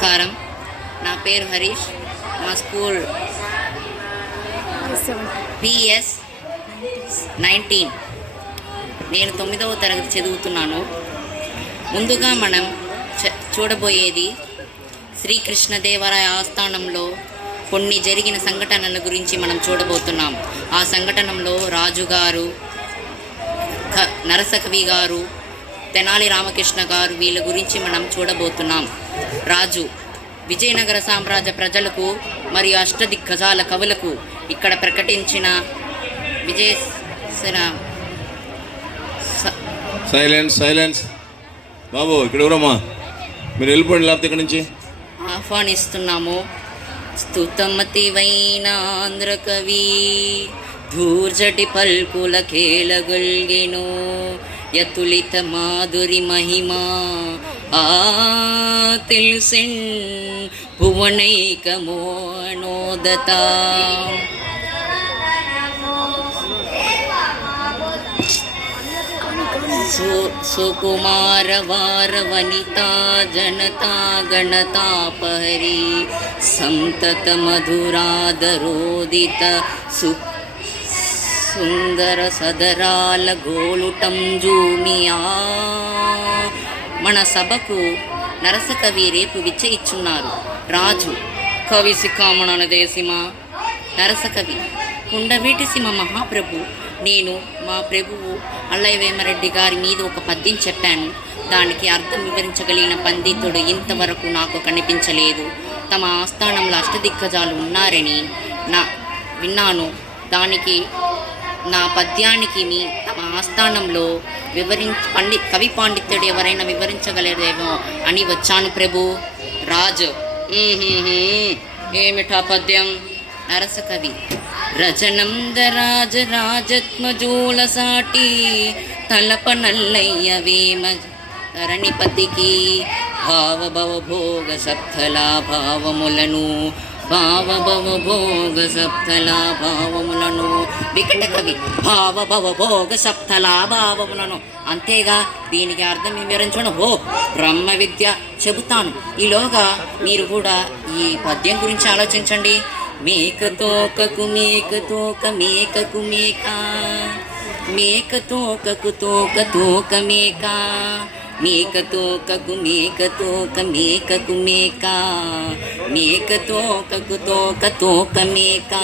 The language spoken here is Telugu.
నమస్కారం. నా పేరు హరీష్. మా స్కూల్ పిఎస్ నైన్టీన్. నేను తొమ్మిదవ తరగతి చదువుతున్నాను. ముందుగా మనం చ- చూడబోయేది శ్రీకృష్ణదేవరాయ ఆస్థానంలో కొన్ని జరిగిన సంఘటనల గురించి మనం చూడబోతున్నాం. ఆ సంఘటనలో రాజుగారు క నరసకవి గారు తెనాలి రామకృష్ణ గారు వీళ్ళ గురించి మనం చూడబోతున్నాం. రాజు విజయనగర సామ్రాజ్య ప్రజలకు మరియు అష్టదిగ్గజాల కవులకు ఇక్కడ ప్రకటించిన విజయసన స- సైలెన్స్ సైలెన్స్. బాబు ఇక్కడ ఎవరమ్మా? మీరు వెళ్ళిపోండి లేకపోతే ఇక్కడ నుంచి. ఆహ్వానిస్తున్నాము. స్తుతమతివైన ఆంధ్ర కవి ధూర్జటి పల్కుల కేలగొల్గెను. यतुलितमाधुरिमहिमा आसिन् भुवनैकमो नोदता सुकुमारवार वनिता जनता गणतापहरी सन्ततमधुरादरोदित मधुराद सु సుందర సదరాల గోలుటంజూమియా మన సభకు నరసకవి రేపు విచ్చ ఇచ్చున్నారు. రాజు కవి సికామణన దేశిమ నరసకవి కుండవీటి సింహ మహాప్రభు. నేను మా ప్రభువు అల్లయ్య వేమరెడ్డి గారి మీద ఒక పద్యం చెప్పాను. దానికి అర్థం వివరించగలిగిన పండితుడు ఇంతవరకు నాకు కనిపించలేదు. తమ ఆస్థానంలో అష్టదిగ్గజాలు ఉన్నారని నా విన్నాను. దానికి నా పద్యానికి మీ తమ ఆస్థానంలో వివరించ పండి కవి పాండిత్యుడు ఎవరైనా వివరించగలరేమో అని వచ్చాను ప్రభు. రాజు. ఏమిటా పద్యం? నరసకవి. రజనందరాజ రాజత్మజూల సాటి తలప నల్లయ్య వేమ ధరణిపతికి భావభవభోగ భవ భోగ సప్తలా భావములను భావ భవ భోగ సప్తలా భావములను వికట కవి భావ భవ భోగ సప్తలా భావములను అంతేగా దీనికి అర్థం వివరించడం ఓ బ్రహ్మ విద్య చెబుతాను. ఈలోగా మీరు కూడా ఈ పద్యం గురించి ఆలోచించండి. మేక తోకకు మేక తోక మేకకు మేక. మేక తోకకు తోక తోక మేక. మేక తోకకు మేక తోక మేకకు మేక మేక తోకకు తోక తోక మేక